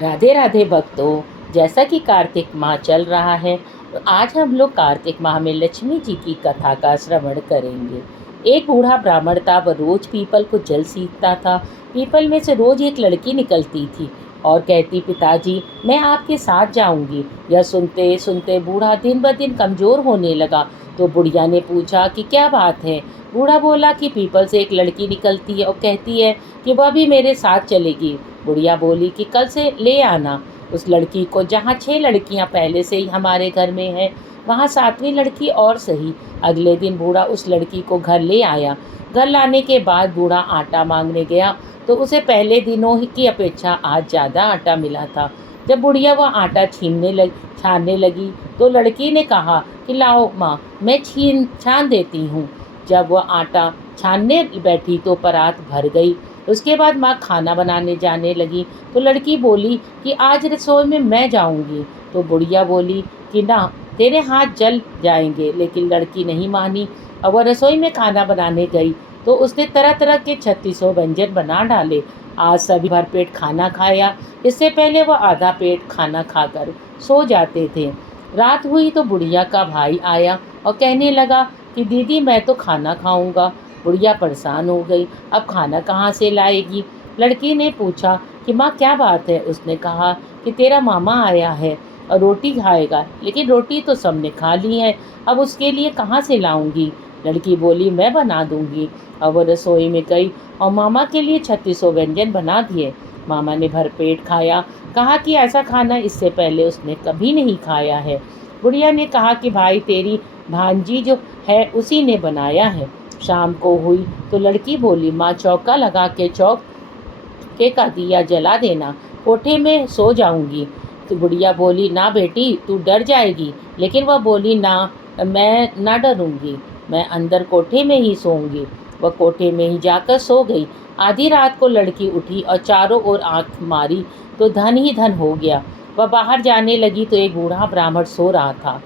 राधे राधे भक्तों। जैसा कि कार्तिक माह चल रहा है, तो आज हम लोग कार्तिक माह में लक्ष्मी जी की कथा का श्रवण करेंगे। एक बूढ़ा ब्राह्मण था, वह रोज पीपल को जल सींचता था। पीपल में से रोज एक लड़की निकलती थी और कहती, पिताजी मैं आपके साथ जाऊंगी। यह सुनते सुनते बूढ़ा दिन ब दिन कमजोर होने लगा। तो बुढ़िया ने पूछा कि क्या बात है। बूढ़ा बोला कि पीपल से एक लड़की निकलती है और कहती है कि वह भी मेरे साथ चलेगी। बुढ़िया बोली कि कल से ले आना उस लड़की को। जहाँ 6 लड़कियाँ पहले से ही हमारे घर में हैं, वहाँ 7वीं लड़की और सही। अगले दिन बूढ़ा उस लड़की को घर ले आया। घर लाने के बाद बूढ़ा आटा मांगने गया तो उसे पहले दिनों ही की अपेक्षा आज ज़्यादा आटा मिला था। जब बुढ़िया वह आटा छानने लगी तो लड़की ने कहा कि लाओ माँ, मैं छान देती हूँ। जब वह आटा छानने बैठी तो परात भर गई। उसके बाद माँ खाना बनाने जाने लगी तो लड़की बोली कि आज रसोई में मैं जाऊंगी। तो बुढ़िया बोली कि ना, तेरे हाथ जल जाएंगे। लेकिन लड़की नहीं मानी और वह रसोई में खाना बनाने गई तो उसने तरह तरह के 3600 व्यंजन बना डाले। आज सभी भरपेट खाना खाया। इससे पहले वह आधा पेट खाना खाकर सो जाते थे। रात हुई तो बुढ़िया का भाई आया और कहने लगा कि दीदी मैं तो खाना खाऊंगा। बुढ़िया परेशान हो गई, अब खाना कहाँ से लाएगी। लड़की ने पूछा कि माँ क्या बात है। उसने कहा कि तेरा मामा आया है और रोटी खाएगा, लेकिन रोटी तो सबने खा ली है, अब उसके लिए कहाँ से लाऊंगी। लड़की बोली मैं बना दूंगी। अब वो रसोई में गई और मामा के लिए 3600 व्यंजन बना दिए। मामा ने भरपेट खाया, कहा कि ऐसा खाना इससे पहले उसने कभी नहीं खाया है। बुढ़िया ने कहा कि भाई तेरी भांजी जो है उसी ने बनाया है। शाम को हुई तो लड़की बोली, माँ चौका लगा के चौके का दिया जला देना, कोठे में सो जाऊंगी। तो बुढ़िया बोली ना बेटी, तू डर जाएगी। लेकिन वह बोली ना, मैं ना डरूंगी, मैं अंदर कोठे में ही सोऊंगी। वह कोठे में ही जाकर सो गई। आधी रात को लड़की उठी और चारों ओर आंख मारी तो धन ही धन हो गया। वह बाहर जाने लगी तो एक बूढ़ा ब्राह्मण सो रहा था।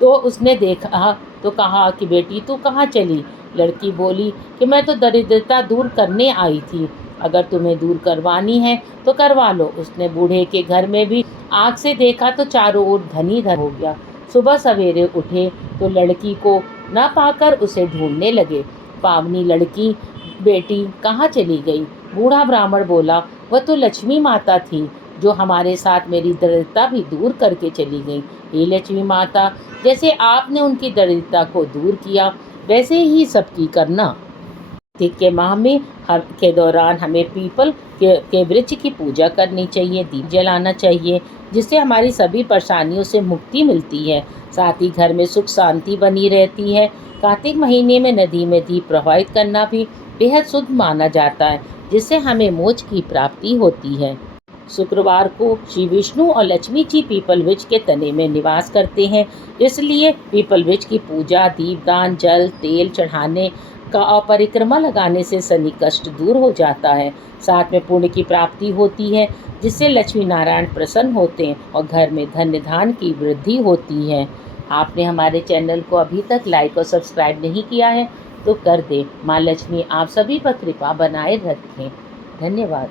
तो उसने देखा तो कहा कि बेटी तू कहाँ चली। लड़की बोली कि मैं तो दरिद्रता दूर करने आई थी, अगर तुम्हें दूर करवानी है तो करवा लो। उसने बूढ़े के घर में भी आँख से देखा तो चारों ओर धन ही धन हो गया। सुबह सवेरे उठे तो लड़की को न पाकर उसे ढूंढने लगे। पावनी लड़की, बेटी कहाँ चली गई। बूढ़ा ब्राह्मण बोला, वह तो लक्ष्मी माता थी जो हमारे साथ मेरी दरिद्रता भी दूर करके चली गई। हे लक्ष्मी माता, जैसे आपने उनकी दरिद्रता को दूर किया वैसे ही सबकी करना। कार्तिक के माह में के दौरान हमें पीपल के वृक्ष की पूजा करनी चाहिए, दीप जलाना चाहिए, जिससे हमारी सभी परेशानियों से मुक्ति मिलती है। साथ ही घर में सुख शांति बनी रहती है। कार्तिक महीने में नदी में दीप प्रवाहित करना भी बेहद शुभ माना जाता है, जिससे हमें मोक्ष की प्राप्ति होती है। शुक्रवार को श्री विष्णु और लक्ष्मी जी पीपल वृक्ष के तने में निवास करते हैं, इसलिए पीपल वृक्ष की पूजा, दीपदान, जल तेल चढ़ाने का और परिक्रमा लगाने से शनि कष्ट दूर हो जाता है। साथ में पुण्य की प्राप्ति होती है, जिससे लक्ष्मी नारायण प्रसन्न होते हैं और घर में धन्य धान्य की वृद्धि होती है। आपने हमारे चैनल को अभी तक लाइक और सब्सक्राइब नहीं किया है तो कर दें। माँ लक्ष्मी आप सभी पर कृपा बनाए रखें। धन्यवाद।